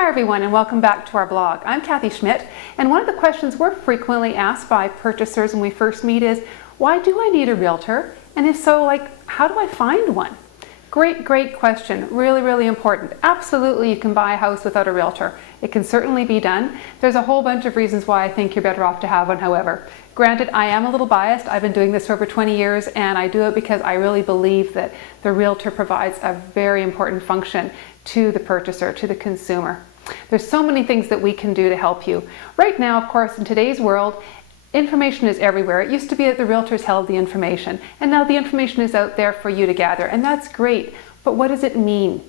Hi everyone, and welcome back to our blog. I'm Kathy Schmidt, and one of the questions we're frequently asked by purchasers when we first meet is, why do I need a realtor? And if so, how do I find one? Great question. Really important. Absolutely, you can buy a house without a realtor. It can certainly be done. There's a whole bunch of reasons why I think you're better off to have one, however. Granted, I am a little biased. I've been doing this for over 20 years, and I do it because I really believe that the realtor provides a very important function to the purchaser, to the consumer. There's so many things that we can do to help you. Right now, of course, in today's world, information is everywhere. It used to be that the realtors held the information, and now the information is out there for you to gather, and that's great. But what does it mean?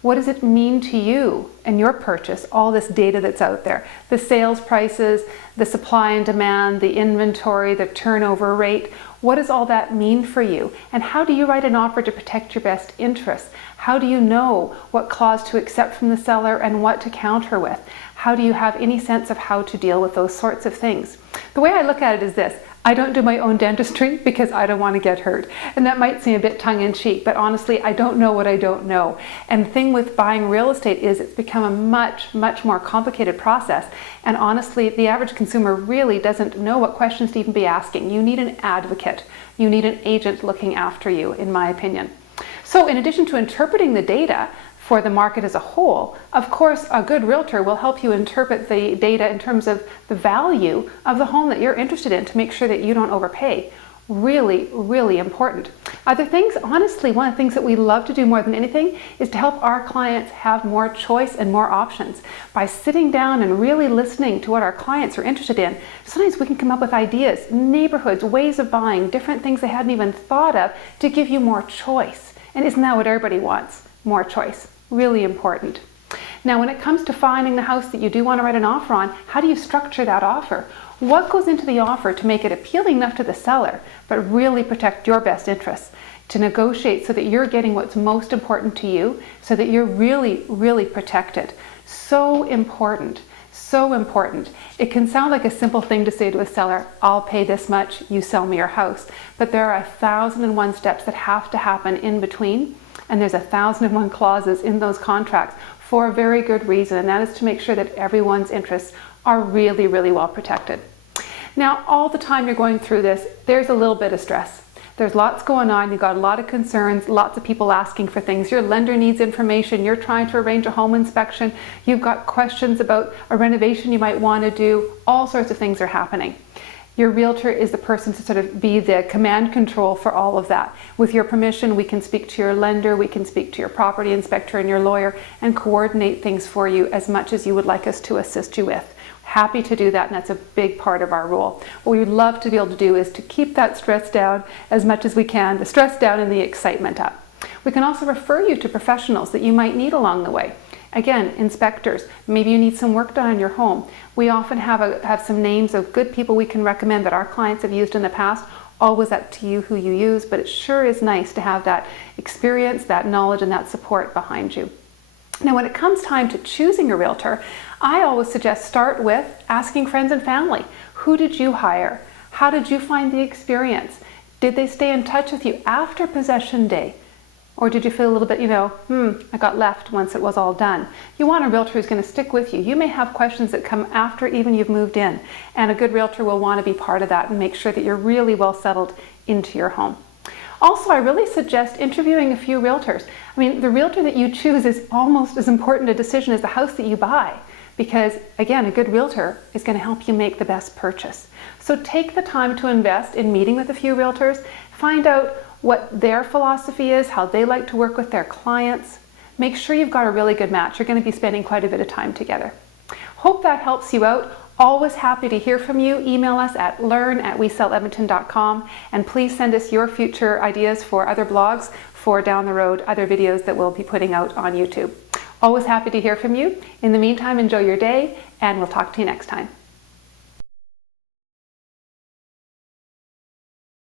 What does it mean to you and your purchase, all this data that's out there? The sales prices, the supply and demand, the inventory, the turnover rate. What does all that mean for you? And how do you write an offer to protect your best interests? How do you know what clause to accept from the seller and what to counter with? How do you have any sense of how to deal with those sorts of things? The way I look at it is this. I don't do my own dentistry because I don't want to get hurt. And that might seem a bit tongue-in-cheek, but honestly, I don't know what I don't know. And the thing with buying real estate is it's become a much more complicated process. And honestly, the average consumer really doesn't know what questions to even be asking. You need an advocate. You need an agent looking after you, in my opinion. So in addition to interpreting the data for the market as a whole, of course, a good realtor will help you interpret the data in terms of the value of the home that you're interested in to make sure that you don't overpay. Really important. Other things, honestly, one of the things that we love to do more than anything is to help our clients have more choice and more options. By sitting down and really listening to what our clients are interested in, sometimes we can come up with ideas, neighborhoods, ways of buying, different things they hadn't even thought of to give you more choice. And isn't that what everybody wants? More choice. Really important. Now, when it comes to finding the house that you do want to write an offer on, how do you structure that offer? What goes into the offer to make it appealing enough to the seller, but really protect your best interests? To negotiate so that you're getting what's most important to you, so that you're really protected. So important. So important. It can sound like a simple thing to say to a seller, I'll pay this much, you sell me your house. But there are 1,001 steps that have to happen in between. And there's 1,001 clauses in those contracts for a very good reason, and that is to make sure that everyone's interests are really well protected. Now, all the time you're going through this, there's a little bit of stress. There's lots going on, you've got a lot of concerns, lots of people asking for things. Your lender needs information, you're trying to arrange a home inspection, you've got questions about a renovation you might want to do, all sorts of things are happening. Your realtor is the person to sort of be the command control for all of that. With your permission, we can speak to your lender, we can speak to your property inspector and your lawyer and coordinate things for you as much as you would like us to assist you with. Happy to do that, and that's a big part of our role. What we would love to be able to do is to keep that stress down as much as we can, the stress down and the excitement up. We can also refer you to professionals that you might need along the way. Again, inspectors, maybe you need some work done on your home. We often have some names of good people we can recommend that our clients have used in the past. Always up to you who you use, but it sure is nice to have that experience, that knowledge, and that support behind you. Now, when it comes time to choosing a realtor, I always suggest start with asking friends and family. Who did you hire? How did you find the experience? Did they stay in touch with you after possession day? Or did you feel a little bit, I got left once it was all done? You want a realtor who's going to stick with you. You may have questions that come after even you've moved in, and a good realtor will want to be part of that and make sure that you're really well settled into your home. Also, I really suggest interviewing a few realtors. I mean, the realtor that you choose is almost as important a decision as the house that you buy, because again, a good realtor is going to help you make the best purchase. So take the time to invest in meeting with a few realtors, find out what their philosophy is, how they like to work with their clients. Make sure you've got a really good match. You're going to be spending quite a bit of time together. Hope that helps you out. Always happy to hear from you. Email us at learn@weselledmonton.com, and please send us your future ideas for other blogs, for down the road, other videos that we'll be putting out on YouTube. Always happy to hear from you. In the meantime, enjoy your day, and we'll talk to you next time.